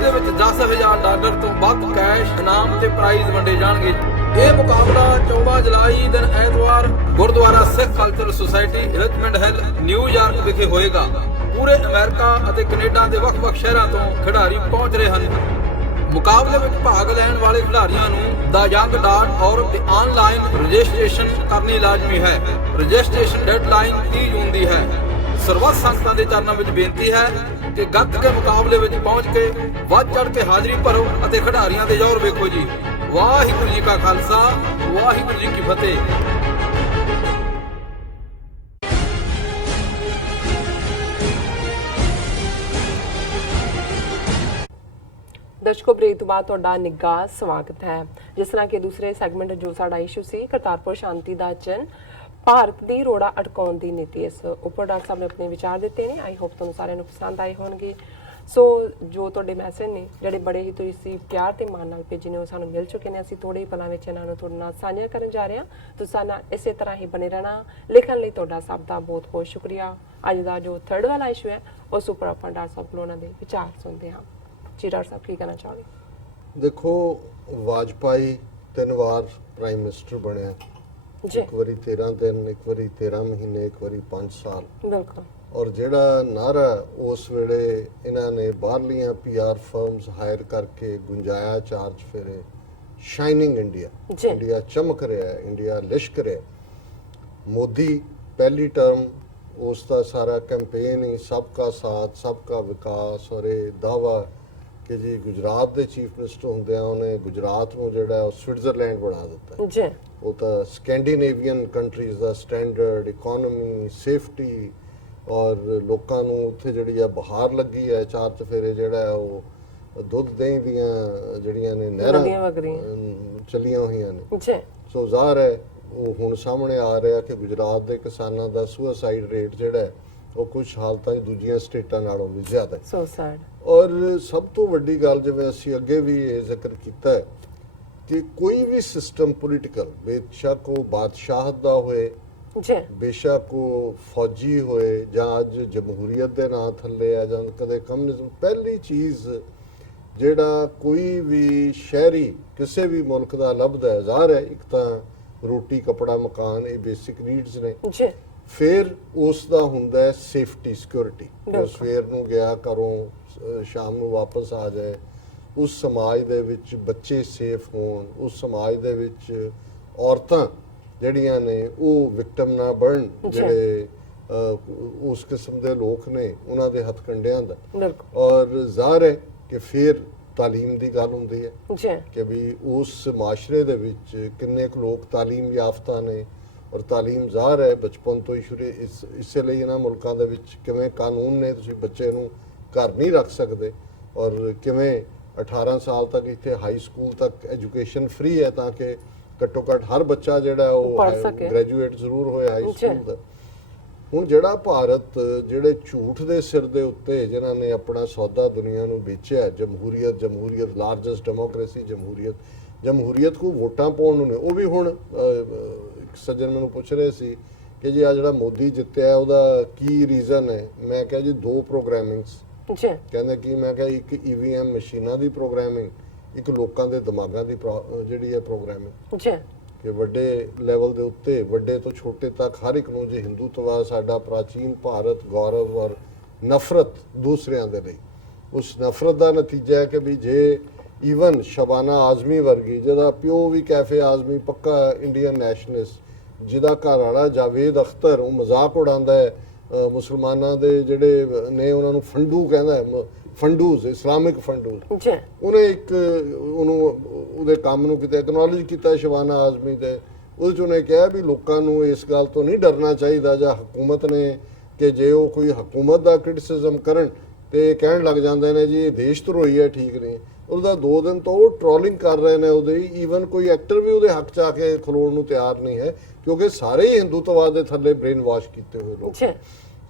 ਦੇ ਵਿੱਚ $10,000 ਤੋਂ ਵੱਧ ਕੈਸ਼ ਇਨਾਮ ਤੇ ਪ੍ਰਾਈਜ਼ ਵੰਡੇ ਜਾਣਗੇ। ਇਹ ਮੁਕਾਬਲਾ 14 ਜੁਲਾਈ ਦਿਨ ਐਤਵਾਰ Gurdwara Sikh cultural society Richmond Hill New York ਵਿਖੇ ਹੋਏਗਾ। ਪੂਰੇ ਅਮਰੀਕਾ ਅਤੇ ਕੈਨੇਡਾ ਦੇ ਵੱਖ-ਵੱਖ ਸ਼ਹਿਰਾਂ ਤੋਂ ਖਿਡਾਰੀ ਪਹੁੰਚ ਰਹੇ ਹਨ। ਮੁਕਾਬਲੇ ਵਿੱਚ ਭਾਗ ਲੈਣ ਵਾਲੇ ਖਿਡਾਰੀਆਂ ਨੂੰ theyoung.org ਤੇ ਆਨਲਾਈਨ ਰਜਿਸਟ੍ਰੇਸ਼ਨ ਕਰਨੀ ਲਾਜ਼ਮੀ ਹੈ। ਰਜਿਸਟ੍ਰੇਸ਼ਨ ਡੈਡਲਾਈਨ 30 ਜੂਨ ਦੀ ਹੈ। ਸਰਬੱਤ ਸੰਗਤਾਂ ਦੇ ਚਰਨਾਂ ਵਿੱਚ ਬੇਨਤੀ ਹੈ ਕਿ ਗੱਤਕੇ ਮੁਕਾਬਲੇ ਵਿੱਚ ਪਹੁੰਚ ਕੇ ਵੱਧ ਚੜ੍ਹ ਕੇ ਹਾਜ਼ਰੀ ਭਰੋ ਅਤੇ ਖਿਡਾਰੀਆਂ ਦੇ ਜ਼ੋਰ ਵੇਖੋ ਜੀ। ਵਾਹਿਗੁਰੂ ਜੀ ਕਾ ਖਾਲਸਾ, ਵਾਹਿਗੁਰੂ ਜੀ ਕੀ ਫਤਿਹ। ਦਰਸ਼ਕੋ ਬ੍ਰੇਕ ਤੋਂ ਬਾਅਦ ਤੁਹਾਡਾ ਨਿੱਘਾ ਸਵਾਗਤ ਹੈ। ਜਿਸ ਤਰ੍ਹਾਂ ਕਿ ਦੂਸਰੇ ਸੈਗਮੈਂਟ ਜੋ ਸਾਡਾ ਇਸ਼ੂ ਸੀ ਕਰਤਾਰਪੁਰ ਸ਼ਾਂਤੀ ਦਾ ਚਿੰਨ੍ਹ ਭਾਰਤ ਦੀ ਰੋੜਾ ਅਟਕਾਉਣ ਦੀ ਨੀਤੀ, ਇਸ ਉੱਪਰ ਡਾਕਟਰ ਸਾਹਿਬ ਨੇ ਆਪਣੇ ਵਿਚਾਰ ਦਿੱਤੇ ਨੇ। ਆਈ ਹੋਪ ਤੁਹਾਨੂੰ ਸਾਰਿਆਂ ਨੂੰ ਪਸੰਦ ਆਏ ਹੋਣਗੇ। ਸੋ ਜੋ ਤੁਹਾਡੇ ਮੈਸੇਜ ਨੇ ਜਿਹੜੇ ਬੜੇ ਹੀ ਤੁਸੀਂ ਪਿਆਰ ਤੇ ਮਾਣ ਨਾਲ ਭੇਜੇ ਨੇ ਉਹ ਸਾਨੂੰ ਮਿਲ ਚੁੱਕੇ ਨੇ। ਅਸੀਂ ਥੋੜੇ ਹੀ ਪਲਾਂ ਵਿੱਚ ਇਹਨਾਂ ਨੂੰ ਤੁਹਾਡੇ ਨਾਲ ਸਾਂਝਾ ਕਰਨ ਜਾ ਰਹੇ ਹਾਂ। ਤੁਸੀਂ ਨਾਲ ਇਸੇ ਤਰ੍ਹਾਂ ਹੀ ਬਣੇ ਰਹਿਣਾ। ਲਿਖਣ ਲਈ ਤੁਹਾਡਾ ਸਭ ਦਾ ਬਹੁਤ ਬਹੁਤ ਸ਼ੁਕਰੀਆ। ਅੱਜ ਦਾ ਜੋ ਥਰਡ ਵਾਲਾ ਇਸ਼ੂ ਹੈ ਉਸ ਉੱਪਰ ਆਪਾਂ ਡਾਕਟਰ ਸਾਹਿਬ ਕੋਲੋਂ ਉਹਨਾਂ ਦੇ ਵਿਚਾਰ ਸੁਣਦੇ ਹਾਂ। ਜੀ ਡਾਕਟਰ ਸਾਹਿਬ ਕੀ ਕਹਿਣਾ ਚਾਹੋਗੇ? ਦੇਖੋ, ਵਾਜਪਾਈ 3 ਵਾਰ ਪ੍ਰਾਈਮ ਮਿਨਿਸਟਰ ਬਣਿਆ। ਇੱਕ ਵਾਰੀ 13 ਦਿਨ, ਇੱਕ ਵਾਰੀ 13 ਮਹੀਨੇ, ਇੱਕ ਵਾਰੀ 5 ਸਾਲ। ਬਿਲਕੁਲ। ਔਰ ਜਿਹੜਾ ਨਾਰਾ ਉਸ ਵੇਲੇ ਇਹਨਾਂ ਨੇ ਬਾਹਰਲੀਆਂ PR ਫਰਮਸ ਹਾਇਰ ਕਰਕੇ ਗੁੰਜਾਇਆ 4 ਚੁਫੇਰੇ, ਸ਼ਾਈਨਿੰਗ ਇੰਡੀਆ, ਇੰਡੀਆ ਚਮਕ ਰਿਹਾ, ਇੰਡੀਆ ਲਿਸ਼ਕ ਰਿਹਾ। ਮੋਦੀ ਪਹਿਲੀ ਟਰਮ ਉਸ ਦਾ ਸਾਰਾ ਕੈਂਪੇਨ ਹੀ ਸਬਕਾ ਸਾਥ ਸਬਕਾ ਵਿਕਾਸ, ਔਰ ਇਹ ਦਾਵਾ ਕਿ ਜੀ ਗੁਜਰਾਤ ਦੇ ਚੀਫ ਮਿਨਿਸਟਰ ਹੁੰਦਿਆਂ ਉਹਨੇ ਗੁਜਰਾਤ ਨੂੰ ਜਿਹੜਾ ਉਹ ਸਵਿਟਜ਼ਰਲੈਂਡ ਬਣਾ ਦਿੱਤਾ ਜੀ। ਉਹ ਤਾਂ ਸਕੈਂਡੀਨੇਵੀਅਨ ਕੰਟਰੀਜ਼ ਦਾ ਸਟੈਂਡਰਡ, ਇਕਨੋਮੀ, ਸੇਫਟੀ ਔਰ ਲੋਕਾਂ ਨੂੰ ਉੱਥੇ ਜਿਹੜੀ ਆ ਬਹਾਰ ਲੱਗੀ ਹੈ 4 ਚੁਫੇਰੇ ਜਿਹੜਾ ਉਹ ਦੁੱਧ ਦਹੀਂ ਦੀਆਂ ਜਿਹੜੀਆਂ ਨੇ ਨਹਿਰਾਂ ਚੱਲੀਆਂ ਹੋਈਆਂ ਨੇ। ਸੋ ਜ਼ਾਹਰ ਹੈ ਉਹ ਹੁਣ ਸਾਹਮਣੇ ਆ ਰਿਹਾ ਕਿ ਗੁਜਰਾਤ ਦੇ ਕਿਸਾਨਾਂ ਦਾ ਸੁਸਾਈਡ ਰੇਟ ਜਿਹੜਾ ਉਹ ਕੁਝ ਹਾਲਤਾਂ 'ਚ ਦੂਜੀਆਂ ਸਟੇਟਾਂ ਨਾਲੋਂ ਵੀ ਜ਼ਿਆਦਾ ਹੈ। ਔਰ ਸਭ ਤੋਂ ਵੱਡੀ ਗੱਲ, ਜਿਵੇਂ ਅਸੀਂ ਅੱਗੇ ਵੀ ਇਹ ਜ਼ਿਕਰ ਕੀਤਾ ਹੈ ਕਿ ਕੋਈ ਵੀ ਸਿਸਟਮ ਪੋਲੀਟੀਕਲ, ਬੇਸ਼ੱਕ ਉਹ ਬਾਦਸ਼ਾਹਤ ਦਾ ਹੋਏ, ਬੇਸ਼ੱਕ ਉਹ ਫੌਜੀ ਹੋਏ, ਜਾਂ ਅੱਜ ਜਮਹੂਰੀਅਤ ਦੇ ਨਾਂ ਥੱਲੇ ਆ ਜਾਂ ਕਦੇ ਕਮਿਊਨਿਜ਼ਮ, ਪਹਿਲੀ ਚੀਜ਼ ਜਿਹੜਾ ਕੋਈ ਵੀ ਸ਼ਹਿਰੀ ਕਿਸੇ ਵੀ ਮੁਲਕ ਦਾ ਲੱਭਦਾ ਹੈ, ਜ਼ਾਹਰ ਹੈ ਇੱਕ ਤਾਂ ਰੋਟੀ, ਕੱਪੜਾ, ਮਕਾਨ, ਇਹ ਬੇਸਿਕ ਨੀਡਸ ਨੇ। ਫਿਰ ਉਸ ਦਾ ਹੁੰਦਾ ਹੈ ਸੇਫਟੀ, ਸਿਕਿਉਰਿਟੀ। ਸਵੇਰ ਨੂੰ ਗਿਆ ਘਰੋਂ, ਸ਼ਾਮ ਨੂੰ ਵਾਪਸ ਆ ਜਾਏ। ਉਸ ਸਮਾਜ ਦੇ ਵਿੱਚ ਬੱਚੇ ਸੇਫ ਹੋਣ, ਉਸ ਸਮਾਜ ਦੇ ਵਿੱਚ ਔਰਤਾਂ ਜਿਹੜੀਆਂ ਨੇ ਉਹ ਵਿਕਟਮ ਨਾ ਬਣਨ, ਜਿਹੜੇ ਉਸ ਕਿਸਮ ਦੇ ਲੋਕ ਨੇ ਉਹਨਾਂ ਦੇ ਹੱਥਕੰਡਿਆਂ ਦਾ। ਔਰ ਜ਼ਾਹਰ ਹੈ ਕਿ ਫਿਰ ਤਾਲੀਮ ਦੀ ਗੱਲ ਹੁੰਦੀ ਹੈ ਕਿ ਵੀ ਉਸ ਮਾਸ਼ਰੇ ਦੇ ਵਿੱਚ ਕਿੰਨੇ ਕੁ ਲੋਕ ਤਾਲੀਮ ਯਾਫਤਾ ਨੇ। ਔਰ ਤਾਲੀਮ ਜ਼ਾਹਰ ਹੈ ਬਚਪਨ ਤੋਂ ਹੀ ਸ਼ੁਰੂ, ਇਸੇ ਲਈ ਇਹਨਾਂ ਮੁਲਕਾਂ ਦੇ ਵਿੱਚ ਕਿਵੇਂ ਕਾਨੂੰਨ ਨੇ, ਤੁਸੀਂ ਬੱਚੇ ਨੂੰ ਘਰ ਨਹੀਂ ਰੱਖ ਸਕਦੇ, ਔਰ ਕਿਵੇਂ 18 ਸਾਲ ਤੱਕ ਇੱਥੇ ਹਾਈ ਸਕੂਲ ਤੱਕ ਐਜੂਕੇਸ਼ਨ ਫ੍ਰੀ ਹੈ ਤਾਂ ਕਿ ਘੱਟੋ ਘੱਟ ਹਰ ਬੱਚਾ ਜਿਹੜਾ ਉਹ ਗ੍ਰੈਜੂਏਟ ਜ਼ਰੂਰ ਹੋਏ ਹਾਈ ਸਕੂਲ ਦਾ। ਹੁਣ ਜਿਹੜਾ ਭਾਰਤ ਜਿਹੜੇ ਝੂਠ ਦੇ ਸਿਰ ਦੇ ਉੱਤੇ ਜਿਨ੍ਹਾਂ ਨੇ ਆਪਣਾ ਸੌਦਾ ਦੁਨੀਆ ਨੂੰ ਵੇਚਿਆ, ਜਮਹੂਰੀਅਤ, ਜਮਹੂਰੀਅਤ, ਲਾਰਜੈਸਟ ਡੈਮੋਕ੍ਰੇਸੀ, ਜਮਹੂਰੀਅਤ ਕੋ ਵੋਟਾਂ ਪਾਉਣ ਨੂੰ ਨੇ। ਉਹ ਵੀ ਹੁਣ ਇੱਕ ਸੱਜਣ ਮੈਨੂੰ ਪੁੱਛ ਰਹੇ ਸੀ ਕਿ ਜੀ ਆ ਜਿਹੜਾ ਮੋਦੀ ਜਿੱਤਿਆ ਉਹਦਾ ਕੀ ਰੀਜ਼ਨ ਹੈ। ਮੈਂ ਕਿਹਾ ਜੀ 2 ਪ੍ਰੋਗਰਾਮਿੰਗਸ। ਕਹਿੰਦੇ ਕਿ ਮੈਂ ਕਿਹਾ ਇੱਕ EVM ਮਸ਼ੀਨਾਂ ਦੀ ਪ੍ਰੋਗਰਾਮਿੰਗ, ਇੱਕ ਲੋਕਾਂ ਦੇ ਦਿਮਾਗਾਂ ਦੀ ਜਿਹੜੀ ਹੈ ਪ੍ਰੋਗਰਾਮਿੰਗ, ਕਿ ਵੱਡੇ ਲੈਵਲ ਦੇ ਉੱਤੇ ਵੱਡੇ ਤੋਂ ਛੋਟੇ ਤੱਕ ਹਰ ਇੱਕ ਨੂੰ ਜੇ ਹਿੰਦੂਤਵਾ, ਸਾਡਾ ਪ੍ਰਾਚੀਨ ਭਾਰਤ, ਗੌਰਵ ਔਰ ਨਫ਼ਰਤ ਦੂਸਰਿਆਂ ਦੇ ਲਈ, ਉਸ ਨਫ਼ਰਤ ਦਾ ਨਤੀਜਾ ਹੈ ਕਿ ਵੀ ਜੇ ਈਵਨ ਸ਼ਬਾਨਾ ਆਜ਼ਮੀ ਵਰਗੀ, ਜਿਹਦਾ ਪਿਓ ਵੀ ਕੈਫੇ ਆਜ਼ਮੀ ਪੱਕਾ ਇੰਡੀਅਨ ਨੈਸ਼ਨਲਿਸਟ, ਜਿਹਦਾ ਘਰ ਵਾਲਾ ਜਾਵੇਦ ਅਖਤਰ ਉਹ ਮਜ਼ਾਕ ਉਡਾਉਂਦਾ ਹੈ ਮੁਸਲਮਾਨਾਂ ਦੇ ਜਿਹੜੇ ਨੇ ਉਹਨਾਂ ਨੂੰ ਫੰਡੂ ਕਹਿੰਦਾ ਹੈ, ਫੰਡੂਜ਼, ਇਸਲਾਮਿਕ ਫੰਡੂਜ਼। ਉਹਨੇ ਇੱਕ ਉਹਨੂੰ ਉਹਦੇ ਕੰਮ ਨੂੰ ਕਿਤੇ ਐਕਨੋਲਜ ਕੀਤਾ ਸ਼ਬਾਨਾ ਆਜ਼ਮੀ ਤੇ ਉਹਦੇ 'ਚ ਉਹਨੇ ਕਿਹਾ ਵੀ ਲੋਕਾਂ ਨੂੰ ਇਸ ਗੱਲ ਤੋਂ ਨਹੀਂ ਡਰਨਾ ਚਾਹੀਦਾ ਜਾਂ ਹਕੂਮਤ ਨੇ ਕਿ ਜੇ ਉਹ ਕੋਈ ਹਕੂਮਤ ਦਾ ਕ੍ਰਿਟਿਸਿਜ਼ਮ ਕਰਨ ਤੇ ਕਹਿਣ ਲੱਗ ਜਾਂਦੇ ਨੇ ਜੀ ਇਹ ਦੇਸ਼ ਧਰੋਹੀ ਹੈ, ਠੀਕ ਨਹੀਂ। ਉਹਦਾ 2 ਦਿਨ ਤੋਂ ਉਹ ਟ੍ਰੋਲਿੰਗ ਕਰ ਰਹੇ ਨੇ ਉਹਦੇ। ਈਵਨ ਕੋਈ ਐਕਟਰ ਵੀ ਉਹਦੇ ਹੱਕ 'ਚ ਆ ਕੇ ਖਲੋਣ ਨੂੰ ਤਿਆਰ ਨਹੀਂ ਹੈ ਕਿਉਂਕਿ ਸਾਰੇ ਹੀ ਹਿੰਦੂਤਵਾਦ ਦੇ ਥੱਲੇ ਬ੍ਰੇਨ ਵਾਸ਼ ਕੀਤੇ ਹੋਏ ਲੋਕ।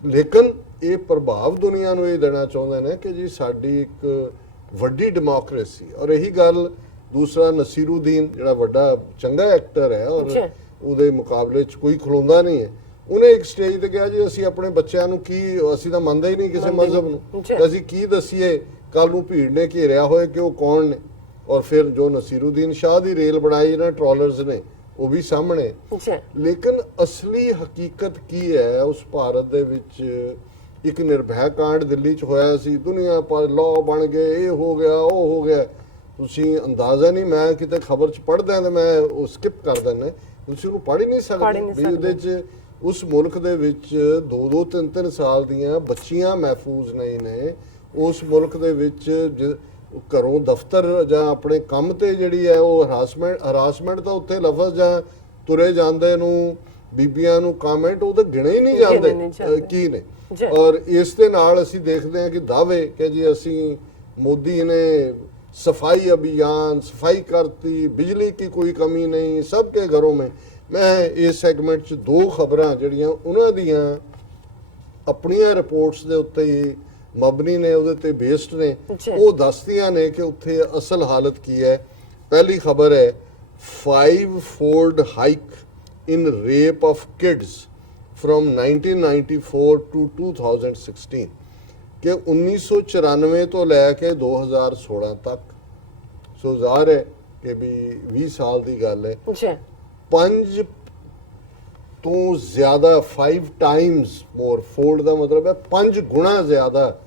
ਲੇਕਿਨ ਇਹ ਪ੍ਰਭਾਵ ਦੁਨੀਆ ਨੂੰ ਇਹ ਦੇਣਾ ਚਾਹੁੰਦੇ ਨੇ ਕਿ ਜੀ ਸਾਡੀ ਇੱਕ ਵੱਡੀ ਡੈਮੋਕ੍ਰੇਸੀ, ਔਰ ਇਹੀ ਗੱਲ ਦੂਸਰਾ ਨਸੀਰੁਦੀਨ ਜਿਹੜਾ ਵੱਡਾ ਚੰਗਾ ਐਕਟਰ ਹੈ ਔਰ ਉਹਦੇ ਮੁਕਾਬਲੇ 'ਚ ਕੋਈ ਖਲੋਂਦਾ ਨਹੀਂ ਹੈ, ਉਹਨੇ ਇੱਕ ਸਟੇਜ ਤੇ ਕਿਹਾ ਜੀ ਅਸੀਂ ਆਪਣੇ ਬੱਚਿਆਂ ਨੂੰ ਕੀ, ਅਸੀਂ ਤਾਂ ਮੰਨਦੇ ਹੀ ਨਹੀਂ ਕਿਸੇ ਮਜ਼ਹਬ ਨੂੰ, ਅਸੀਂ ਕੀ ਦਸੀਏ ਕੱਲ ਨੂੰ ਭੀੜ ਨੇ ਘੇਰਿਆ ਹੋਇਆ ਕਿ ਉਹ ਕੌਣ ਨੇ। ਔਰ ਫਿਰ ਜੋ ਨਸੀਰੁद्दीन शाह ਦੀ ਰੇਲ ਬਣਾਈ ਨਾ ਟਰੋਲਰਸ ਨੇ, ਉਹ ਵੀ ਸਾਹਮਣੇ। ਲੇਕਿਨ ਅਸਲੀ ਹਕੀਕਤ ਕੀ ਹੈ ਉਸ ਭਾਰਤ ਦੇ ਵਿੱਚ? ਇੱਕ ਨਿਰਭੈ ਕਾਂਡ ਦਿੱਲੀ 'ਚ ਹੋਇਆ ਸੀ, ਦੁਨੀਆ ਪਰ ਲਾਅ ਬਣ ਗਏ, ਇਹ ਹੋ ਗਿਆ ਉਹ ਹੋ ਗਿਆ। ਤੁਸੀਂ ਅੰਦਾਜ਼ਾ ਨਹੀਂ, ਮੈਂ ਕਿਤੇ ਖਬਰ 'ਚ ਪੜ੍ਹਦਾ ਤਾਂ ਮੈਂ ਉਹ ਸਕਿਪ ਕਰ ਦਿੰਦਾ, ਤੁਸੀਂ ਉਹਨੂੰ ਪੜ੍ਹ ਹੀ ਨਹੀਂ ਸਕਦੇ ਵੀ ਉਹਦੇ 'ਚ ਉਸ ਮੁਲਕ ਦੇ ਵਿੱਚ 2-2 3-3 ਸਾਲ ਦੀਆਂ ਬੱਚੀਆਂ ਮਹਿਫੂਜ਼ ਨਹੀਂ ਨੇ। ਉਸ ਮੁਲਕ ਦੇ ਵਿੱਚ ਘਰੋਂ ਦਫ਼ਤਰ ਜਾਂ ਆਪਣੇ ਕੰਮ ਤੇ ਜਿਹੜੀ ਹੈ ਉਹ ਹਰਾਸਮੈਂਟ ਤਾਂ ਉੱਥੇ ਲਫ਼ਜ਼ ਜਾਂ ਤੁਰੇ ਜਾਂਦੇ ਨੂੰ ਬੀਬੀਆਂ ਨੂੰ ਕਮੈਂਟ ਉਹ ਤਾਂ ਗਿਣੇ ਹੀ ਨਹੀਂ ਜਾਂਦੇ ਕੀ ਨੇ। ਔਰ ਇਸ ਦੇ ਨਾਲ ਅਸੀਂ ਦੇਖਦੇ ਹਾਂ ਕਿ ਦਾਅਵੇ ਕਿ ਜੀ ਅਸੀਂ ਮੋਦੀ ਨੇ सफाई अभियान सफाई करती, बिजली की कोई कमी नहीं, सबके घरों में। मैं इस सैगमेंट च 2 खबरां ਜਿਹੜੀਆਂ ਉਹਨਾਂ ਦੀਆਂ ਆਪਣੀਆਂ ਰਿਪੋਰਟਸ ਦੇ ਉੱਤੇ ਹੀ ਮਬਨੀ ਨੇ, ਉਹਦੇ ਤੇ ਬੇਸਡ ਨੇ, ਉਹ ਦੱਸਦੀਆਂ ਨੇ ਕਿ ਉੱਥੇ ਅਸਲ ਹਾਲਤ ਕੀ ਹੈ। ਪਹਿਲੀ ਖਬਰ ਹੈ 5-fold hike in rape of kids from 1994 to 2016 ਕਿ 1994 ਤੋਂ ਲੈ ਕੇ 2016 ਤੱਕ, ਸੋ ਜ਼ਾਹਰ ਹੈ ਕਿ ਵੀ 20 ਸਾਲ ਦੀ ਗੱਲ ਹੈ। 5 ਤੋਂ ਜ਼ਿਆਦਾ 5 times more, fold ਦਾ ਮਤਲਬ ਹੈ 5 ਗੁਣਾ ਜ਼ਿਆਦਾ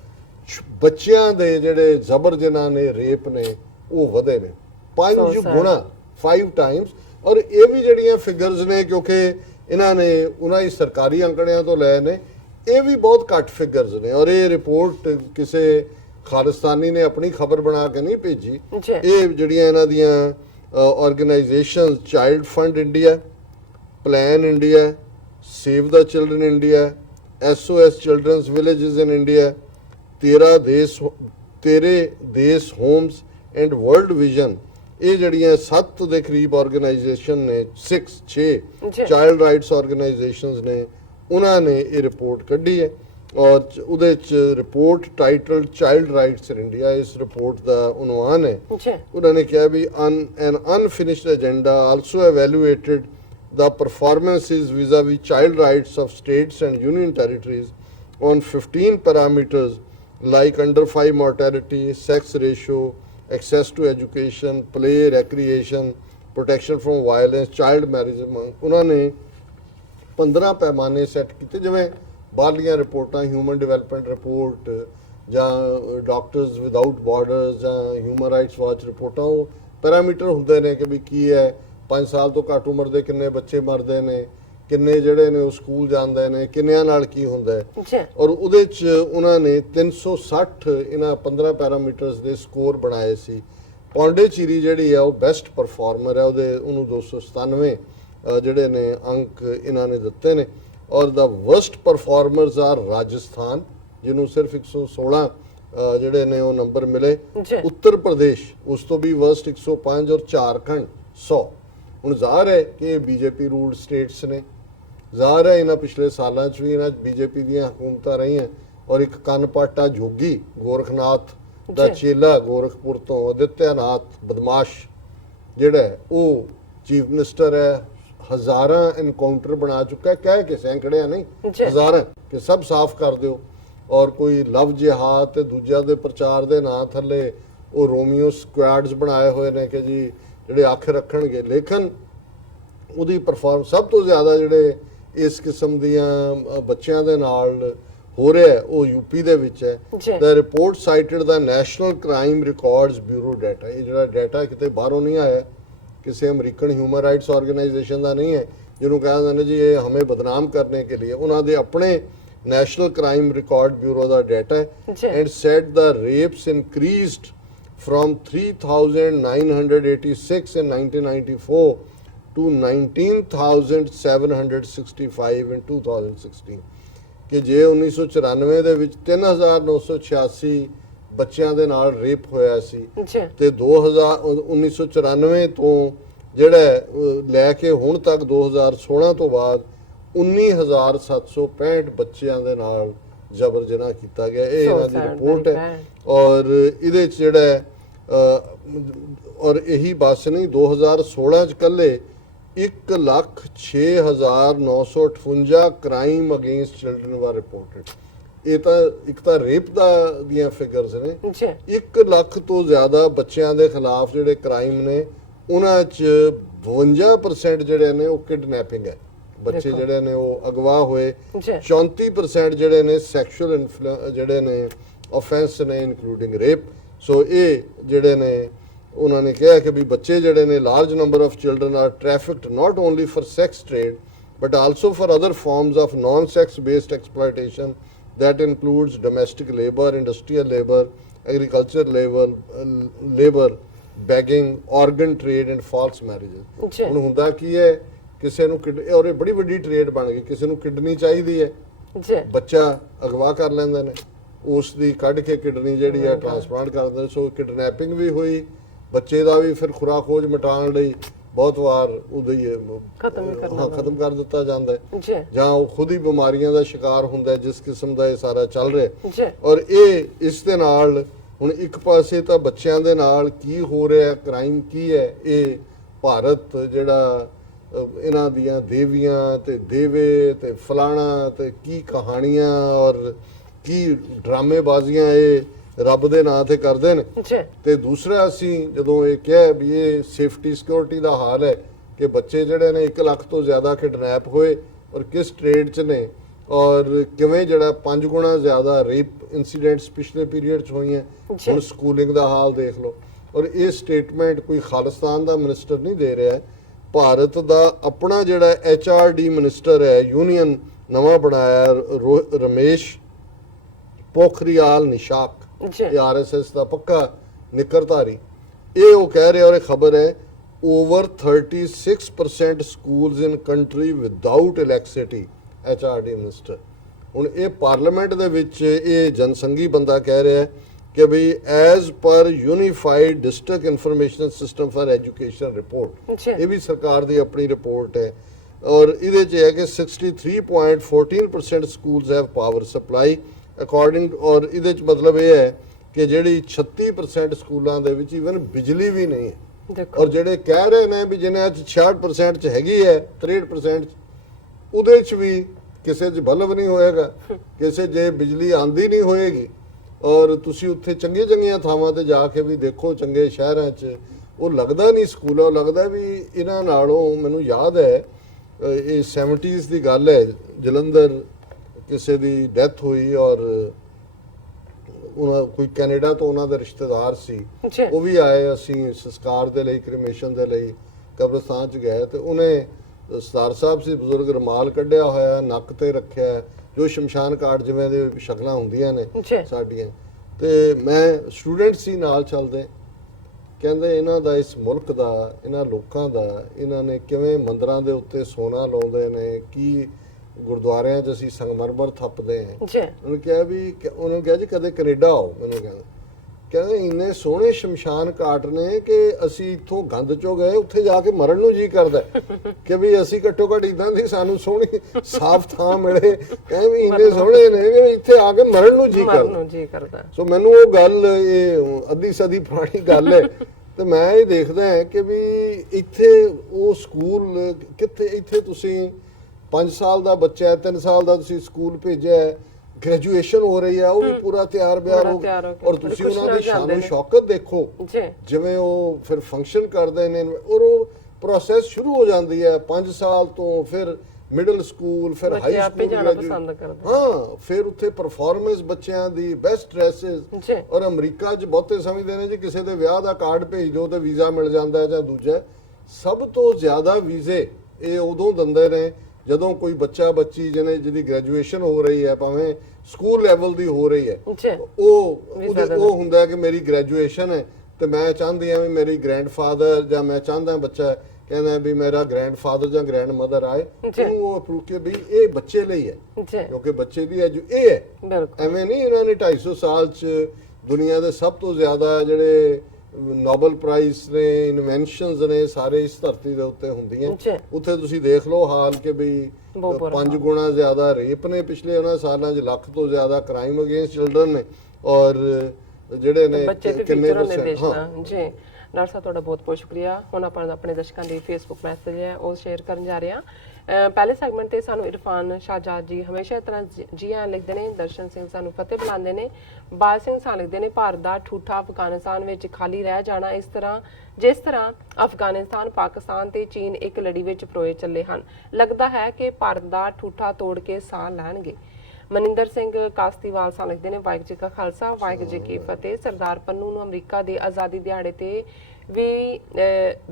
ਬੱਚਿਆਂ ਦੇ ਜਿਹੜੇ ਜ਼ਬਰ ਜਿਨ੍ਹਾਂ ਨੇ ਰੇਪ ਨੇ ਉਹ ਵਧੇ ਨੇ 5 ਗੁਣਾ 5 times। ਔਰ ਇਹ ਵੀ ਜਿਹੜੀਆਂ ਫਿਗਰਸ ਨੇ ਕਿਉਂਕਿ ਇਹਨਾਂ ਨੇ ਉਹਨਾਂ ਹੀ ਸਰਕਾਰੀ ਅੰਕੜਿਆਂ ਤੋਂ ਲਏ ਨੇ, ਇਹ ਵੀ ਬਹੁਤ ਘੱਟ ਫਿਗਰਸ ਨੇ। ਔਰ ਇਹ ਰਿਪੋਰਟ ਕਿਸੇ ਖਾਲਿਸਤਾਨੀ ਨੇ ਆਪਣੀ ਖਬਰ ਬਣਾ ਕੇ ਨਹੀਂ ਭੇਜੀ, ਇਹ ਜਿਹੜੀਆਂ ਇਹਨਾਂ ਦੀਆਂ organisations child fund India, plan India, save the children India, SOS children's villages in India, ਤੇਰੇ ਦੇਸ਼ ਹੋਮਸ ਐਂਡ ਵਰਲਡ ਵਿਜ਼ਨ, ਇਹ ਜਿਹੜੀਆਂ 7 ਦੇ ਕਰੀਬ ਆਰਗੇਨਾਈਜੇਸ਼ਨ ਨੇ, 6 ਚਾਈਲਡ ਰਾਈਟਸ ਆਰਗੇਨਾਈਜੇਸ਼ਨਸ ਨੇ, ਉਹਨਾਂ ਨੇ ਇਹ ਰਿਪੋਰਟ ਕੱਢੀ ਹੈ। ਔਰ ਉਹਦੇ 'ਚ report title child rights in India, ਇਸ ਰਿਪੋਰਟ ਦਾ ਉਨਵਾਨ ਹੈ। ਉਹਨਾਂ ਨੇ ਕਿਹਾ ਵੀ an unfinished agenda also evaluated the performances vis-a-vis child rights of states and union territories on 15 parameters like under 5 mortality, sex ratio, access to education, play, recreation, protection from violence, child marriage। ਉਹਨਾਂ ਨੇ 15 ਪੈਮਾਨੇ set ਕੀਤੇ, ਜਿਵੇਂ ਬਾਹਰਲੀਆਂ ਰਿਪੋਰਟਾਂ human development report ਜਾਂ doctors without borders ਜਾਂ human rights watch ਰਿਪੋਰਟਾਂ, ਉਹ ਪੈਰਾਮੀਟਰ ਹੁੰਦੇ ਨੇ ਕਿ ਵੀ ਕੀ ਹੈ 5 ਸਾਲ ਤੋਂ ਘੱਟ ਉਮਰ ਦੇ ਕਿੰਨੇ ਬੱਚੇ ਮਰਦੇ ਨੇ, ਕਿੰਨੇ ਜਿਹੜੇ ਨੇ ਉਹ ਸਕੂਲ ਜਾਂਦੇ ਨੇ, ਕਿੰਨਿਆਂ ਨਾਲ ਕੀ ਹੁੰਦਾ ਹੈ। ਔਰ ਉਹਦੇ 'ਚ ਉਹਨਾਂ ਨੇ 360 ਇਹਨਾਂ 15 ਪੈਰਾਮੀਟਰਸ ਦੇ ਸਕੋਰ ਬਣਾਏ ਸੀ। ਪੌਂਡੇਚੇਰੀ ਜਿਹੜੀ ਹੈ ਉਹ ਬੈਸਟ ਪਰਫਾਰਮਰ ਹੈ, ਉਹਨੂੰ 297 ਜਿਹੜੇ ਨੇ ਅੰਕ ਇਹਨਾਂ ਨੇ ਦਿੱਤੇ ਨੇ। ਔਰ the worst performers are Rajasthan, ਜਿਹਨੂੰ ਸਿਰਫ 116 ਜਿਹੜੇ ਨੇ ਉਹ ਨੰਬਰ ਮਿਲੇ। ਉੱਤਰ ਪ੍ਰਦੇਸ਼ ਉਸ ਤੋਂ ਵੀ ਵਰਸਟ 105 ਔਰ ਝਾਰਖੰਡ 100। ਹੁਣ ਜ਼ਾਹਰ ਹੈ ਕਿ ਇਹ ਬੀਜੇਪੀ ਰੂਲਡ ਸਟੇਟਸ ਨੇ, ਜ਼ਾਹਰ ਹੈ ਇਹਨਾਂ ਪਿਛਲੇ ਸਾਲਾਂ 'ਚ ਵੀ ਇਹਨਾਂ ਬੀਜੇਪੀ ਦੀਆਂ ਹਕੂਮਤਾਂ ਰਹੀਆਂ। ਔਰ ਇੱਕ ਕਨਪਾਟਾ ਜੋਗੀ ਗੋਰਖਨਾਥ ਦਾ ਚੇਲਾ ਗੋਰਖਪੁਰ ਤੋਂ ਆਦਿੱਤਿਆਨਾਥ ਬਦਮਾਸ਼ ਜਿਹੜਾ ਉਹ ਚੀਫ ਮਿਨਿਸਟਰ ਹੈ, ਹਜ਼ਾਰਾਂ ਐਨਕਾਊਂਟਰ ਬਣਾ ਚੁੱਕਾ, ਕਹਿ ਕੇ ਸੈਂਕੜਿਆਂ ਨਹੀਂ ਹਜ਼ਾਰਾਂ, ਕਿ ਸਭ ਸਾਫ਼ ਕਰ ਦਿਓ। ਔਰ ਕੋਈ ਲਵ ਜਿਹਾਦ ਤੇ ਦੂਜਿਆਂ ਦੇ ਪ੍ਰਚਾਰ ਦੇ ਨਾਂ ਥੱਲੇ ਉਹ ਰੋਮੀਓ ਸਕੁਐਡਸ ਬਣਾਏ ਹੋਏ ਨੇ ਕਿ ਜੀ ਜਿਹੜੇ ਅੱਖ ਰੱਖਣਗੇ। ਲੇਕਿਨ ਉਹਦੀ ਪਰਫਾਰਮ ਸਭ ਤੋਂ ਜ਼ਿਆਦਾ ਜਿਹੜੇ ਇਸ ਕਿਸਮ ਦੀਆਂ ਬੱਚਿਆਂ ਦੇ ਨਾਲ ਹੋ ਰਿਹਾ ਉਹ ਯੂਪੀ ਦੇ ਵਿੱਚ ਹੈ। The report cited the National Crime Records Bureau data, ਇਹ ਜਿਹੜਾ ਡਾਟਾ ਕਿਤੇ ਬਾਹਰੋਂ ਨਹੀਂ ਆਇਆ, ਕਿਸੇ ਅਮਰੀਕਨ ਹਿਊਮਨ ਰਾਈਟਸ ਆਰਗੇਨਾਈਜੇਸ਼ਨ ਦਾ ਨਹੀਂ ਹੈ ਜਿਹਨੂੰ ਕਹਿੰਦੇ ਨੇ ਜੀ ਇਹ ਹਮੇ ਬਦਨਾਮ ਕਰਨੇ ਕੇ ਲਈ, ਉਹਨਾਂ ਦੇ ਆਪਣੇ ਨੈਸ਼ਨਲ ਕ੍ਰਾਈਮ ਰਿਕਾਰਡ ਬਿਊਰੋ ਦਾ ਡਾਟਾ ਹੈ। And said the rapes increased from 3,986 in 1994 to 19,765 in 2016 ਕਿ ਜੇ 1994 ਦੇ ਵਿੱਚ 3,986 ਬੱਚਿਆਂ ਦੇ ਨਾਲ ਰੇਪ ਹੋਇਆ ਸੀ ਤੇ 1994 ਤੋਂ ਜਿਹੜਾ ਲੈ ਕੇ ਹੁਣ ਤੱਕ 2016 ਤੋਂ ਬਾਅਦ 19,765 ਬੱਚਿਆਂ ਦੇ ਨਾਲ ਜ਼ਬਰ ਜਨਾਹ ਕੀਤਾ ਗਿਆ। ਇਹ ਇਹਨਾਂ ਦੀ ਰਿਪੋਰਟ ਹੈ। ਔਰ ਇਹਦੇ 'ਚ ਜਿਹੜਾ ਔਰ ਇਹੀ ਬਸ ਨਹੀਂ, 2016 'ਚ ਕੱਲੇ 1,06,958 ਕ੍ਰਾਈਮ ਅਗੇਂਸਟ ਚਿਲਡਰਨ ਵਾਰ ਰਿਪੋਰਟਡ। ਇਹ ਤਾਂ ਇੱਕ ਤਾਂ ਰੇਪ ਦੀਆਂ ਫਿਗਰਸ ਨੇ ਜੀ 1 ਲੱਖ ਤੋਂ ਜ਼ਿਆਦਾ ਬੱਚਿਆਂ ਦੇ ਖਿਲਾਫ ਜਿਹੜੇ ਕ੍ਰਾਈਮ ਨੇ ਉਹਨਾਂ 'ਚ 52% ਜਿਹੜੇ ਨੇ ਉਹ ਕਿਡਨੈਪਿੰਗ ਹੈ। ਬੱਚੇ ਜਿਹੜੇ ਨੇ ਉਹ ਅਗਵਾ ਹੋਏ। ਜੀ 34% ਜਿਹੜੇ ਨੇ ਸੈਕਸ਼ੂਅਲ ਜਿਹੜੇ ਨੇ ਆਫੈਂਸ ਨੇ ਇਨਕਲੂਡਿੰਗ ਰੇਪ। ਸੋ ਇਹ ਜਿਹੜੇ ਨੇ ਉਹਨਾਂ ਨੇ ਕਿਹਾ ਕਿ ਵੀ ਬੱਚੇ ਜਿਹੜੇ ਨੇ large number of children are trafficked not only for sex trade but also for other forms of non-sex based exploitation that includes domestic labor, industrial labor, agriculture labor, begging, organ trade and false marriages। ਜੀ ਹੁਣ ਹੁੰਦਾ ਕੀ ਹੈ ਕਿਸੇ ਨੂੰ ਔਰ ਇਹ ਬੜੀ ਵੱਡੀ ਟ੍ਰੇਡ ਬਣ ਗਈ। ਕਿਸੇ ਨੂੰ ਕਿਡਨੀ ਚਾਹੀਦੀ ਹੈ, ਜੀ ਬੱਚਾ ਅਗਵਾ ਕਰ ਲੈਂਦੇ ਨੇ, ਉਸ ਦੀ ਕੱਢ ਕੇ ਕਿਡਨੀ ਜਿਹੜੀ ਹੈ ਟ੍ਰਾਂਸਪਲਾਂਟ ਕਰ ਦਿੰਦੇ। ਸੋ ਕਿਡਨੈਪਿੰਗ ਵੀ ਹੋਈ, ਬੱਚੇ ਦਾ ਵੀ ਫਿਰ ਖੁਰਾਕ-ਖੋਜ ਮਿਟਾਉਣ ਲਈ ਬਹੁਤ ਵਾਰ ਉਹਦੀ ਖਤਮ ਕਰ ਦਿੱਤਾ ਜਾਂਦਾ ਹੈ ਜੀ ਜਾਂ ਉਹ ਖੁਦ ਹੀ ਬਿਮਾਰੀਆਂ ਦਾ ਸ਼ਿਕਾਰ ਹੁੰਦਾ ਹੈ, ਜਿਸ ਕਿਸਮ ਦਾ ਇਹ ਸਾਰਾ ਚੱਲ ਰਿਹਾ। ਜੀ ਔਰ ਇਹ ਇਸ ਦੇ ਨਾਲ ਹੁਣ ਇੱਕ ਪਾਸੇ ਤਾਂ ਬੱਚਿਆਂ ਦੇ ਨਾਲ ਕੀ ਹੋ ਰਿਹਾ, ਕ੍ਰਾਈਮ ਕੀ ਹੈ, ਇਹ ਭਾਰਤ ਜਿਹੜਾ ਇਹਨਾਂ ਦੀਆਂ ਦੇਵੀਆਂ ਤੇ ਦੇਵੇ ਤੇ ਫਲਾਣਾ ਤੇ ਕੀ ਕਹਾਣੀਆਂ ਔਰ ਕੀ ਡਰਾਮੇਬਾਜ਼ੀਆਂ ਇਹ ਰੱਬ ਦੇ ਨਾਂ ਤੇ ਕਰਦੇ ਨੇ। ਤੇ ਦੂਸਰਾ ਅਸੀਂ ਜਦੋਂ ਇਹ ਕਿਹਾ ਵੀ ਇਹ ਸੇਫਟੀ ਸਿਕਿਉਰਿਟੀ ਦਾ ਹਾਲ ਹੈ ਕਿ ਬੱਚੇ ਜਿਹੜੇ ਨੇ 1 ਲੱਖ ਤੋਂ ਜ਼ਿਆਦਾ ਕਿਡਨੈਪ ਹੋਏ ਔਰ ਕਿਸ ਟ੍ਰੇਡ 'ਚ ਨੇ ਔਰ ਕਿਵੇਂ ਜਿਹੜਾ 5 ਗੁਣਾ ਜ਼ਿਆਦਾ ਰੇਪ ਇਨਸੀਡੈਂਟਸ ਪਿਛਲੇ ਪੀਰੀਅਡ 'ਚ ਹੋਈਆਂ। ਹੁਣ ਸਕੂਲਿੰਗ ਦਾ ਹਾਲ ਦੇਖ ਲਓ। ਔਰ ਇਹ ਸਟੇਟਮੈਂਟ ਕੋਈ ਖਾਲਿਸਤਾਨ ਦਾ ਮਿਨਿਸਟਰ ਨਹੀਂ ਦੇ ਰਿਹਾ, ਭਾਰਤ ਦਾ ਆਪਣਾ ਜਿਹੜਾ HRD ਮਿਨਿਸਟਰ ਹੈ, ਯੂਨੀਅਨ ਨਵਾਂ ਬਣਾਇਆ ਰਮੇਸ਼ ਪੋਖਰਿਆਲ ਨਿਸ਼ਾਕ, ਇਹ RSS ਦਾ ਪੱਕਾ ਨਿਕਰਧਾਰੀ, ਇਹ ਉਹ ਕਹਿ ਰਿਹਾ ਔਰ ਇਹ ਖਬਰ ਹੈ over 36% schools in country without electricity. HRD minister ਹੁਣ ਇਹ ਪਾਰਲੀਮੈਂਟ ਦੇ ਵਿੱਚ ਇਹ ਜਨਸੰਘੀ ਬੰਦਾ ਕਹਿ ਰਿਹਾ ਕਿ ਵੀ as per Unified District Information System for Education report, ਇਹ ਵੀ ਸਰਕਾਰ ਦੀ ਆਪਣੀ ਰਿਪੋਰਟ ਹੈ ਔਰ ਇਹਦੇ 'ਚ ਹੈ ਕਿ 63.14% schools have power supply according. ਔਰ ਇਹਦੇ 'ਚ ਮਤਲਬ ਇਹ ਹੈ ਕਿ ਜਿਹੜੀ 36% ਸਕੂਲਾਂ ਦੇ ਵਿੱਚ ਈਵਨ ਬਿਜਲੀ ਵੀ ਨਹੀਂ ਹੈ। ਔਰ ਜਿਹੜੇ ਕਹਿ ਰਹੇ ਨੇ ਵੀ ਜਿਹਨਾਂ 'ਚ 66% 'ਚ ਹੈਗੀ ਹੈ, 63% 'ਚ ਉਹਦੇ 'ਚ ਵੀ ਕਿਸੇ 'ਚ ਬਲਬ ਨਹੀਂ ਹੋਏਗਾ, ਕਿਸੇ ਜੇ ਬਿਜਲੀ ਆਂਦੀ ਨਹੀਂ ਹੋਏਗੀ। ਔਰ ਤੁਸੀਂ ਉੱਥੇ ਚੰਗੀਆਂ ਥਾਵਾਂ ਤੇ ਜਾ ਕੇ ਵੀ ਦੇਖੋ, ਚੰਗੇ ਸ਼ਹਿਰਾਂ 'ਚ ਉਹ ਲੱਗਦਾ ਨਹੀਂ ਸਕੂਲ, ਉਹ ਲੱਗਦਾ ਵੀ ਇਹਨਾਂ ਨਾਲੋਂ ਮੈਨੂੰ ਯਾਦ ਹੈ ਇਹ 70s ਦੀ ਗੱਲ ਹੈ, ਜਲੰਧਰ ਕਿਸੇ ਦੀ ਡੈਥ ਹੋਈ ਔਰ ਉਹਨਾਂ ਕੋਈ ਕੈਨੇਡਾ ਤੋਂ ਉਹਨਾਂ ਦੇ ਰਿਸ਼ਤੇਦਾਰ ਸੀ, ਉਹ ਵੀ ਆਏ, ਅਸੀਂ ਸੰਸਕਾਰ ਦੇ ਲਈ ਕ੍ਰਿਮੇਸ਼ਨ ਦੇ ਲਈ ਕਬਰਸਤਾਨ 'ਚ ਗਏ ਤੇ ਉਹਨੇ ਸਰਦਾਰ ਸਾਹਿਬ ਸੀ ਬਜ਼ੁਰਗ, ਰੁਮਾਲ ਕੱਢਿਆ ਹੋਇਆ, ਨੱਕ ਤੇ ਰੱਖਿਆ, ਜੋ ਸ਼ਮਸ਼ਾਨ ਘਾਟ ਜਿਵੇਂ ਦੇ ਸ਼ਕਲਾਂ ਹੁੰਦੀਆਂ ਨੇ ਸਾਡੀਆਂ। ਤੇ ਮੈਂ ਸਟੂਡੈਂਟ ਸੀ ਨਾਲ ਚੱਲਦੇ, ਕਹਿੰਦੇ ਇਹਨਾਂ ਦਾ ਇਸ ਮੁਲਕ ਦਾ, ਇਹਨਾਂ ਲੋਕਾਂ ਦਾ, ਇਹਨਾਂ ਨੇ ਕਿਵੇਂ ਮੰਦਰਾਂ ਦੇ ਉੱਤੇ ਸੋਨਾ ਲਾਉਂਦੇ ਨੇ, ਕੀ ਗੁਰਦੁਆਰਿਆਂ 'ਚ ਅਸੀਂ ਸੰਗਮਰਮਰ ਥੱਪਦੇ ਹਾਂ। ਉਹਨੂੰ ਕਿਹਾ ਜੀ ਕਦੇ ਕੈਨੇਡਾ ਆਓ। ਮੈਨੂੰ ਕਹਿੰਦੇ ਇੰਨੇ ਸੋਹਣੇ ਸ਼ਮਸ਼ਾਨ ਘਾਟ ਨੇ ਕਿ ਅਸੀਂ ਇੱਥੋਂ ਗੰਦ ਚੋਂ ਗਏ, ਉੱਥੇ ਜਾ ਕੇ ਮਰਨ ਨੂੰ ਜੀ ਕਰਦਾ ਕਿ ਵੀ ਅਸੀਂ ਘੱਟੋ ਘੱਟ ਇਦਾਂ ਦੀ ਸਾਨੂੰ ਸੋਹਣੀ ਸਾਫ਼ ਥਾਂ ਮਿਲੇ। ਕਹਿੰਦੇ ਵੀ ਇੰਨੇ ਸੋਹਣੇ ਨੇ ਕਿ ਇੱਥੇ ਆ ਕੇ ਮਰਨ ਨੂੰ ਜੀ ਕਰਦਾ। ਸੋ ਮੈਨੂੰ ਉਹ ਗੱਲ, ਇਹ ਅੱਧੀ ਸਦੀ ਪੁਰਾਣੀ ਗੱਲ ਹੈ ਤੇ ਮੈਂ ਇਹ ਦੇਖਦਾ ਹਾਂ ਕਿ ਵੀ ਇੱਥੇ ਉਹ ਸਕੂਲ ਕਿੱਥੇ, ਇੱਥੇ ਤੁਸੀਂ 5 ਸਾਲ ਦਾ ਬੱਚਾ ਹੈ, 3 ਸਾਲ ਦਾ ਤੁਸੀਂ ਸਕੂਲ ਭੇਜਿਆ ਹੈ, ਗ੍ਰੈਜੂਏਸ਼ਨ ਹੋ ਰਹੀ ਹੈ, ਉਹ ਵੀ ਪੂਰਾ ਤਿਆਰ ਬਿਆਰ ਹੋ, ਔਰ ਤੁਸੀਂ ਉਹਨਾਂ ਦੀ ਸ਼ਾਨ ਸ਼ੌਕਤ ਦੇਖੋ ਜਿਵੇਂ ਉਹ ਫਿਰ ਫੰਕਸ਼ਨ ਕਰਦੇ ਨੇ ਔਰ ਉਹ ਪ੍ਰੋਸੈਸ ਸ਼ੁਰੂ ਹੋ ਜਾਂਦੀ ਹੈ 5 ਸਾਲ ਤੋਂ, ਫਿਰ ਮਿਡਲ ਸਕੂਲ, ਫਿਰ ਹਾਈ ਸਕੂਲ, ਹਾਂ ਫਿਰ ਉੱਥੇ ਪਰਫਾਰਮੈਂਸ ਬੱਚਿਆਂ ਦੀ, ਬੈਸਟ ਡਰੈਸਿਸ। ਔਰ ਅਮਰੀਕਾ 'ਚ ਬਹੁਤੇ ਸਮਝਦੇ ਨੇ ਜੀ ਕਿਸੇ ਦੇ ਵਿਆਹ ਦਾ ਕਾਰਡ ਭੇਜ ਦਿਓ ਤੇ ਵੀਜ਼ਾ ਮਿਲ ਜਾਂਦਾ ਜਾਂ ਦੂਜਾ। ਸਭ ਤੋਂ ਜ਼ਿਆਦਾ ਵੀਜ਼ੇ ਇਹ ਉਦੋਂ ਦਿੰਦੇ ਨੇ ਜਦੋਂ ਕੋਈ ਬੱਚਾ ਬੱਚੀ ਜਿਹਦੀ ਗ੍ਰੈਜੂਏਸ਼ਨ ਹੋ ਰਹੀ ਹੈ, ਭਾਵੇਂ ਸਕੂਲ ਲੈਵਲ ਦੀ ਹੋ ਰਹੀ ਹੈ, ਉਹ ਹੁੰਦਾ ਕਿ ਮੇਰੀ ਗ੍ਰੈਜੂਏਸ਼ਨ ਹੈ ਤੇ ਮੈਂ ਚਾਹੁੰਦੀ ਹਾਂ ਵੀ ਮੇਰੀ ਗ੍ਰੈਂਡਫਾਦਰ ਜਾਂ ਮੈਂ ਚਾਹੁੰਦਾ ਬੱਚਾ ਕਹਿੰਦਾ ਵੀ ਮੇਰਾ ਗ੍ਰੈਂਡਫਾਦਰ ਜਾਂ ਗ੍ਰੈਂਡ ਮਦਰ ਆਏ, ਉਹ ਅਪਰੂਵ ਕੇ ਵੀ ਇਹ ਬੱਚੇ ਲਈ ਹੈ ਕਿਉਂਕਿ ਬੱਚੇ ਦੀ ਇਹ ਹੈ। ਐਵੇਂ ਨਹੀਂ ਇਹਨਾਂ ਨੇ 250 ਸਾਲ 'ਚ ਦੁਨੀਆ ਦੇ ਸਭ ਤੋਂ ਜ਼ਿਆਦਾ ਜਿਹੜੇ ਨੋਬਲ ਪ੍ਰਾਈਜ਼ ਨੇ, ਇਨਵੈਂਸ਼ਨਸ ਨੇ, ਸਾਰੇ ਇਸ ਧਰਤੀ ਦੇ ਉੱਤੇ ਹੁੰਦੀਆਂ। ਉੱਥੇ ਤੁਸੀਂ ਦੇਖ ਲਓ ਹਾਲ ਕਿ ਵੀ 5 ਗੁਣਾ ਜ਼ਿਆਦਾ ਰੇਪ ਨੇ ਪਿਛਲੇ ਉਹਨਾਂ ਸਾਲਾਂ 'ਚ, ਲੱਖ ਤੋਂ ਜ਼ਿਆਦਾ ਕ੍ਰਾਈਮ ਅਗੇਂਸਟ ਚਿਲਡਰਨ ਨੇ ਔਰ ਜਿਹੜੇ ਨੇ ਕਿੰਨੇ ਜੀ। ਡਾਕਟਰ ਸਾਹਿਬ ਤੁਹਾਡਾ ਬਹੁਤ ਬਹੁਤ ਸ਼ੁਕਰੀਆ। ਹੁਣ ਆਪਾਂ ਆਪਣੇ ਦਰਸ਼ਕਾਂ ਲਈ ਫੇਸਬੁੱਕ ਮੈਸੇਜ ਹੈ ਉਹ ਸ਼ੇਅਰ ਕਰਨ ਜਾ ਰਹੇ ਹਾਂ। ਪਹਿਲੇ ਸੈਗਮੈਂਟ ਤੇ ਸਾਨੂੰ ਇਰਫਾਨ ਸ਼ਾਹਜਾਦ ਜੀ ਹਮੇਸ਼ਾ ਇਸ ਤਰ੍ਹਾਂ ਜੀ ਆਇਆਂ ਲਿਖਦੇ ਨੇ। ਦਰਸ਼ਨ ਸਿੰਘ ਸਾਨੂੰ ਫਤਿਹ ਬੁਲਾਉਂਦੇ ਨੇ। ਬਾਲ ਸਿੰਘ ਸਾਨੂੰ ਲਿਖਦੇ ਨੇ ਭਾਰਤ ਦਾ ਠੂਠਾ ਅਫਗਾਨਿਸਤਾਨ ਵਿੱਚ ਖਾਲੀ ਰਹਿ ਜਾਣਾ ਜਿਸ ਤਰ੍ਹਾਂ ਅਫਗਾਨਿਸਤਾਨ, ਪਾਕਿਸਤਾਨ ਤੇ ਚੀਨ ਇੱਕ ਲੜੀ ਵਿੱਚ ਪਰੋਏ ਚੱਲੇ ਹਨ। ਲੱਗਦਾ ਹੈ ਕਿ ਭਾਰਤ ਦਾ ਠੂਠਾ ਤੋੜ ਕੇ ਸਾਹ ਲੈਣਗੇ। ਮਨਿੰਦਰ ਸਿੰਘ ਕਾਸਤੀਵਾਲ ਸਾਨੂੰ ਲਿਖਦੇ ਨੇ ਵਾਹਿਗੁਰੂ ਜੀ ਕਾ ਖਾਲਸਾ ਵਾਹਿਗੁਰੂ ਜੀ ਕੀ ਫਤਿਹ। ਸਰਦਾਰ ਪੰਨੂ ਨੂੰ ਅਮਰੀਕਾ ਦੇ ਆਜ਼ਾਦੀ ਦਿਹਾੜੇ ਤੇ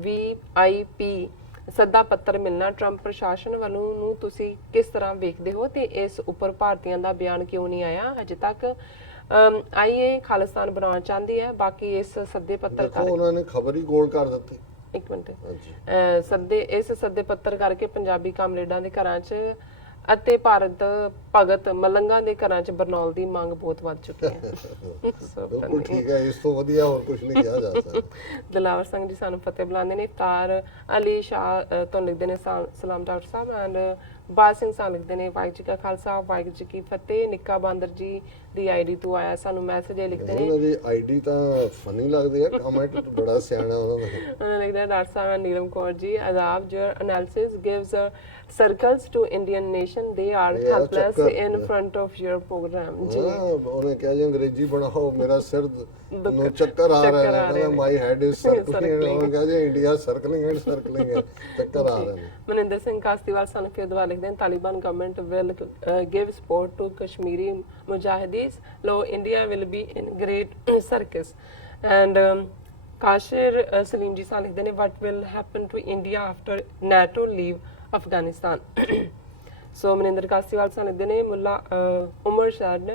VIP ਸੱਦਾ ਪੱਤਰ ਮਿਲਣਾ ਟਰੰਪ ਪ੍ਰਸ਼ਾਸਨ ਵੱਲੋਂ ਨੂੰ ਤੁਸੀਂ ਕਿਸ ਤਰ੍ਹਾਂ ਵੇਖਦੇ ਹੋ ਤੇ ਇਸ ਉੱਪਰ ਭਾਰਤੀਆਂ ਦਾ ਬਿਆਨ ਕਿਉਂ ਨਹੀਂ ਆਇਆ ਹਜੇ ਤੱਕ? ਆਈਏ ਖਾਲਿਸਤਾਨ ਬਣਾਉਣਾ ਚਾਹੁੰਦੀ ਹੈ। ਬਾਕੀ ਇਸ ਸੱਦੇ ਪੱਤਰ ਦੇਖੋ ਉਹਨਾਂ ਨੇ ਖਬਰ ਹੀ ਗੋਲ ਕਰ ਦਿੱਤੀ। ਇੱਕ ਮਿੰਟ। ਇਸ ਸੱਦੇ ਪੱਤਰ ਕਰਕੇ ਪੰਜਾਬੀ ਕਾਮਰੇਡਾਂ ਦੇ ਘਰਾਂ 'ਚ ਅਤੇ ਭਾਰਤ ਭਗਤ ਮਲੰਗਾ ਦੇ ਘਰਾਂ 'ਚ ਬਰਨੌਲ ਦੀ ਮੰਗ ਬਹੁਤ ਵੱਧ ਚੁੱਕੀ ਹੈ। ਬਿਲਕੁਲ ਠੀਕ ਹੈ, ਇਸ ਤੋਂ ਵਧੀਆ ਹੋਰ ਕੁਝ ਨਹੀਂ ਕਿਹਾ ਜਾ ਸਕਦਾ। ਦਿਲਾਵਰ ਸਿੰਘ ਜੀ ਸਾਨੂੰ ਫਤਿਹ ਬੁਲਾਉਂਦੇ ਨੇ। ਇਫਤਾਰ ਅਲੀ ਸ਼ਾਹ ਤੋਂ ਲਿਖਦੇ ਨੇ ਸਲਾਮ ਡਾਕਟਰ ਸਾਹਿਬ ਐਂਡ ਬਾਲ ਸਿੰਘ ਸਾਹਿਬ ਲਿਖਦੇ ਨੇ ਵਾਹਿਗੁਰੂ ਜੀ ਕਾ ਖਾਲਸਾ ਵਾਹਿਗੁਰੂ ਜੀ ਕੀ ਫਤਿਹ। ਨਿੱਕਾ ਬਾਂਦਰ ਜੀ ਦੀ ਆਈਡੀ ਤੋਂ ਆਇਆ ਸਾਨੂੰ ਮੈਸੇਜ ਲਿਖਦੇ ਨੇ। ਉਹਨਾਂ ਦੀ ਆਈਡੀ ਤਾਂ ਫਨੀ ਲੱਗਦੀ ਹੈ, ਕਮੈਂਟ ਬੜਾ ਸਿਆਣਾ ਉਹਨਾਂ ਦਾ। ਉਹਨਾਂ ਲਿਖਦੇ doctor Sahib Neelam Kaur ji ਅਦਾਬ your analysis gives circles to Indian nation they are helpless in front of your program ਜੀ। ਉਹਨੇ ਕਿਹਾ ਜੀ ਅੰਗਰੇਜ਼ੀ ਬਣਾਓ ਮੇਰਾ ਸਿਰ ਨੂੰ ਚੱਕਰ ਆ ਰਿਹਾ ਹੈ, ਕਹਿੰਦਾ ਮਾਈ ਹੈਡ ਇਜ਼ ਸਰਕਲਿੰਗ। ਉਹਨੇ ਕਿਹਾ ਜੀ ਇੰਡੀਆ ਸਰਕਲਿੰਗ ਐਂਡ ਸਰਕਲਿੰਗ ਹੈ, ਚੱਕਰ ਆ ਰਹੇ ਨੇ। ਮਨਿੰਦਰ ਸਿੰਘ ਕਾਸਤੀਵਾਲ ਸਾਨੂੰ ਫਿਰ ਦੁਬਾਰਾ ਲਿਖਦੇ ਨੇ Taliban government will give support to Kashmiri mujahideen low India will be in great circus and ਕਾਸ਼ਿਰ ਸਲੀਮ ਜੀ ਸਾਨੂੰ ਲਿਖਦੇ ਨੇ what will happen to India after NATO leave Afghanistan so Maninder ਕਾਸਤੀਵਾਲ ਸਾਨੂੰ ਲਿਖਦੇ ਨੇ ਮੁੱਲਾ ਉਮਰ ਸ਼ਾਦ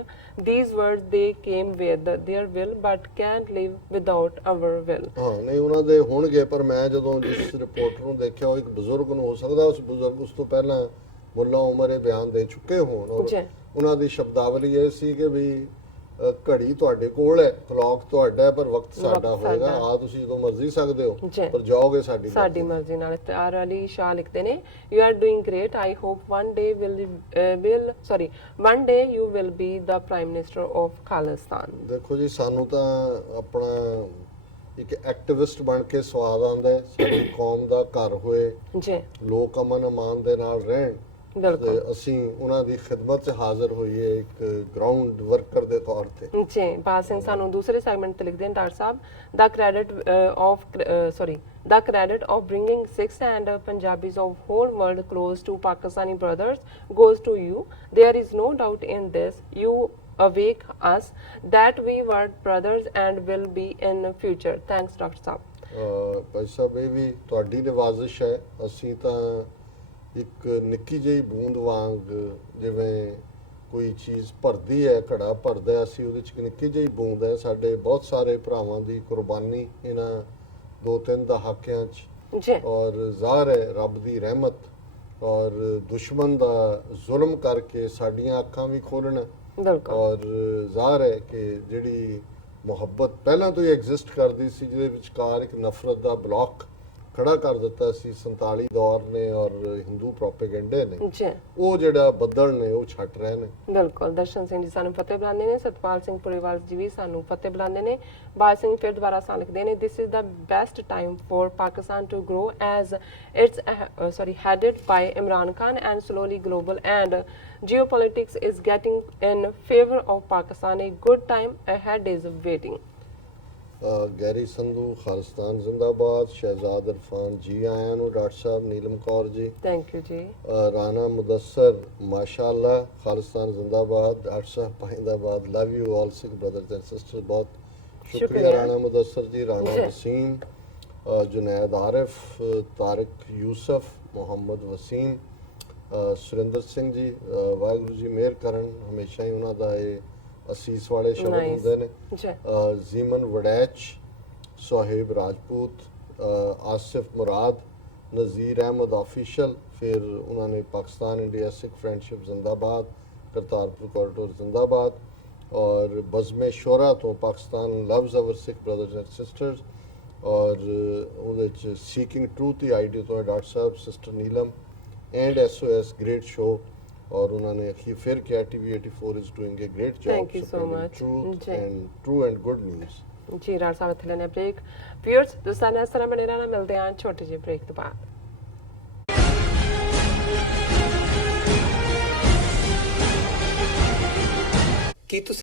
these words they came with their will but can't live without our will। ਹਾਂ ਨਹੀਂ ਉਹਨਾਂ ਦੇ ਹੋਣਗੇ, ਪਰ ਮੈਂ ਜਦੋਂ ਜਿਸ ਰਿਪੋਰਟਰ ਨੂੰ ਦੇਖਿਆ ਉਹ ਇੱਕ ਬਜ਼ੁਰਗ ਨੂੰ ਹੋ ਸਕਦਾ ਉਸ ਬਜ਼ੁਰਗ ਉਸ ਤੋਂ ਪਹਿਲਾਂ ਮੁੱਲਾ ਉਮਰ ਇਹ ਬਿਆਨ ਦੇ ਚੁੱਕੇ ਹੋਣ। ਔਰ ਉਹਨਾਂ ਦੀ ਸ਼ਬਦਾਵਲੀ ਇਹ ਸੀ ਕਿ ਵੀ ਘੜੀ ਤੁਹਾਡੇ ਕੋਲ ਹੈ, ਕਲੌਕ ਤੁਹਾਡਾ ਹੈ, ਪਰ ਵਕਤ ਸਾਡਾ ਹੋਏਗਾ। ਆ ਤੁਸੀਂ ਜਦੋਂ ਮਰਜ਼ੀ ਸਕਦੇ ਹੋ ਪਰ ਜਾਓਗੇ ਸਾਡੀ ਮਰਜ਼ੀ ਨਾਲ। ਇਫਤਾਰ ਅਲੀ ਸ਼ਾਹ ਲਿਖਦੇ ਨੇ you are doing great I hope one day you will be the prime minister of Khalistan। ਦੇਖੋ ਜੀ ਸਾਨੂੰ ਤਾਂ ਆਪਣਾ ਇੱਕ ਐਕਟਿਵਿਸਟ ਬਣ ਕੇ ਸਵਾਦ ਆਉਂਦਾ ਹੈ ਸਾਡੀ ਕੌਮ ਦਾ ਘਰ ਹੋਏ ਜੀ, ਲੋਕ ਅਮਨ ਅਮਾਨ ਦੇ ਨਾਲ ਰਹਿਣ ਤੇ ਅਸੀਂ ਉਹਨਾਂ ਦੀ ਖਿਦਮਤ 'ਚ ਹਾਜ਼ਰ ਹੋਈਏ ਇੱਕ ਗਰਾਊਂਡ ਵਰਕਰ ਦੇ ਤੌਰ ਤੇ ਜੀ। ਬਾਲ ਸਿੰਘ ਸਾਨੂੰ ਦੂਸਰੇ ਸੈਗਮੈਂਟ ਤੇ ਲਿਖਦੇ ਨੇ doctor Sahib the credit of bringing Sikhs and Punjabis of whole world close to Pakistani brothers goes to you. There is no doubt in this. You awake us that we were brothers and will be in future. Thanks Dr. ਸਾਹਿਬ। ਭਾਈ ਸਾਹਿਬ ਇਹ ਵੀ ਤੁਹਾਡੀ ਨਿਵਾਜ਼ਿਸ਼ ਹੈ। ਅਸੀਂ ਤਾਂ ਇੱਕ ਨਿੱਕੀ ਜਿਹੀ ਬੂੰਦ ਵਾਂਗ ਜਿਵੇਂ ਕੋਈ ਚੀਜ਼ ਭਰਦੀ ਹੈ, ਘੜਾ ਭਰਦਾ, ਅਸੀਂ ਉਹਦੇ 'ਚ ਇੱਕ ਨਿੱਕੀ ਜਿਹੀ ਬੂੰਦ ਹੈ। ਸਾਡੇ ਬਹੁਤ ਸਾਰੇ ਭਰਾਵਾਂ ਦੀ ਕੁਰਬਾਨੀ ਇਹਨਾਂ 2-3 ਦਹਾਕਿਆਂ 'ਚ ਔਰ ਜ਼ਾਹਰ ਹੈ ਰੱਬ ਦੀ ਰਹਿਮਤ ਔਰ ਦੁਸ਼ਮਣ ਦਾ ਜ਼ੁਲਮ ਕਰਕੇ ਸਾਡੀਆਂ ਅੱਖਾਂ ਵੀ ਖੋਲ੍ਹਣ ਔਰ ਜ਼ਾਹਰ ਹੈ ਕਿ ਜਿਹੜੀ ਮੁਹੱਬਤ ਪਹਿਲਾਂ ਤੋਂ ਹੀ ਐਗਜ਼ਿਸਟ ਕਰਦੀ ਸੀ ਜਿਹਦੇ ਵਿਚਕਾਰ ਇੱਕ ਨਫ਼ਰਤ ਦਾ ਬਲੌਕ ਖੜਾ ਕਰ ਦਿੱਤਾ ਸੀ 47 ਦੌਰ ਨੇ ਔਰ ਹਿੰਦੂ ਪ੍ਰੋਪੇਗੈਂਡੇ ਨੇ, ਉਹ ਜਿਹੜਾ ਬੱਦਲ ਨੇ ਉਹ ਛੱਟ ਰਹੇ ਨੇ। ਬਿਲਕੁਲ। ਦਰਸ਼ਨ ਸਿੰਘ ਜੀ ਸਾਨੂੰ ਫਤਿਹ ਬੁਲਾਉਂਦੇ ਨੇ। ਸਤਪਾਲ ਸਿੰਘ ਪੁਰੇਵਾਲ ਜੀ ਵੀ ਸਾਨੂੰ ਫਤਿਹ ਬੁਲਾਉਂਦੇ ਨੇ। ਬਾਲ ਸਿੰਘ ਫਿਰ ਦੁਬਾਰਾ ਸਾਨੂੰ ਲਿਖਦੇ ਨੇ this is the best time for Pakistan to grow as it's headed by Imran Khan and slowly global and geopolitics is getting in favor of Pakistan. A good time ahead is waiting। Garry Sandhu Khalistan ਜ਼ਿੰਦਾਬਾਦ। ਸ਼ਹਿਜ਼ਾਦ ਇਰਫਾਨ ਜੀ ਆਇਆਂ ਨੂੰ। Doctor Sahib Neelam Kaur ji thank you ਜੀ। ਰਾਣਾ ਮੁਦੱਸਰ ਮਾਸ਼ਾਅੱਲਾ ਖਾਲਿਸਤਾਨ ਜ਼ਿੰਦਾਬਾਦ। Doctor ਸਾਹਿਬ ਪਾਇੰਦਾਬਾਦ। Love you all Sikh brothers and sisters. ਬਹੁਤ ਸ਼ੁਕਰੀਆ ਰਾਣਾ ਮੁਦੱਸਰ ਜੀ। ਰਾਣਾ ਵਸੀਮ, ਜੁਨੈਦ ਆਰਿਫ, ਤਾਰਿਕ ਯੂਸਫ, ਮੁਹੰਮਦ ਵਸੀਮ, ਸੁਰਿੰਦਰ ਸਿੰਘ ਜੀ ਵਾਹਿਗੁਰੂ ਜੀ ਮਿਹਰ ਕਰਨ। ਹਮੇਸ਼ਾ ਹੀ ਉਹਨਾਂ ਦਾ ਇਹ ਅਸੀਸ ਵਾਲੇ ਸ਼ਬਦ ਹੁੰਦੇ ਨੇ। ਜ਼ੀਮਨ ਵੜੈਚ, ਸੁਹੇਬ ਰਾਜਪੂਤ, ਆਸਿਫ ਮੁਰਾਦ, ਨਜ਼ੀਰ ਅਹਿਮਦ ਆਫੀਸ਼ਲ, ਫਿਰ ਉਹਨਾਂ ਨੇ ਪਾਕਿਸਤਾਨ ਇੰਡੀਆ ਸਿੱਖ ਫਰੈਂਡਸ਼ਿਪ ਜ਼ਿੰਦਾਬਾਦ, ਕਰਤਾਰਪੁਰ ਕੋਰੀਡੋਰ ਜ਼ਿੰਦਾਬਾਦ ਔਰ ਬਜ਼ਮੇ ਸ਼ੋਰਾ ਤੋਂ ਪਾਕਿਸਤਾਨ ਲਵਜ਼ ਅਵਰ ਸਿੱਖ ਬ੍ਰਦਰਸ ਐਂਡ ਸਿਸਟਰਸ ਔਰ ਉਹਦੇ 'ਚ ਸੀਕਿੰਗ ਟਰੂਥ ਦੀ ਆਈਡੀ ਤੋਂ doctor Sahib sister Neelam and SOS great show और उन्होंने फिर किया TV84 is doing a great job. Thank you so much. True and good news. जी राज साहब इत्थे लेने ब्रेक। व्यूअर्स दोस्ताना इस तरह बने रहना, मिलते हैं छोटे जे ब्रेक के बाद। ਕੀ ਤੁਸੀਂ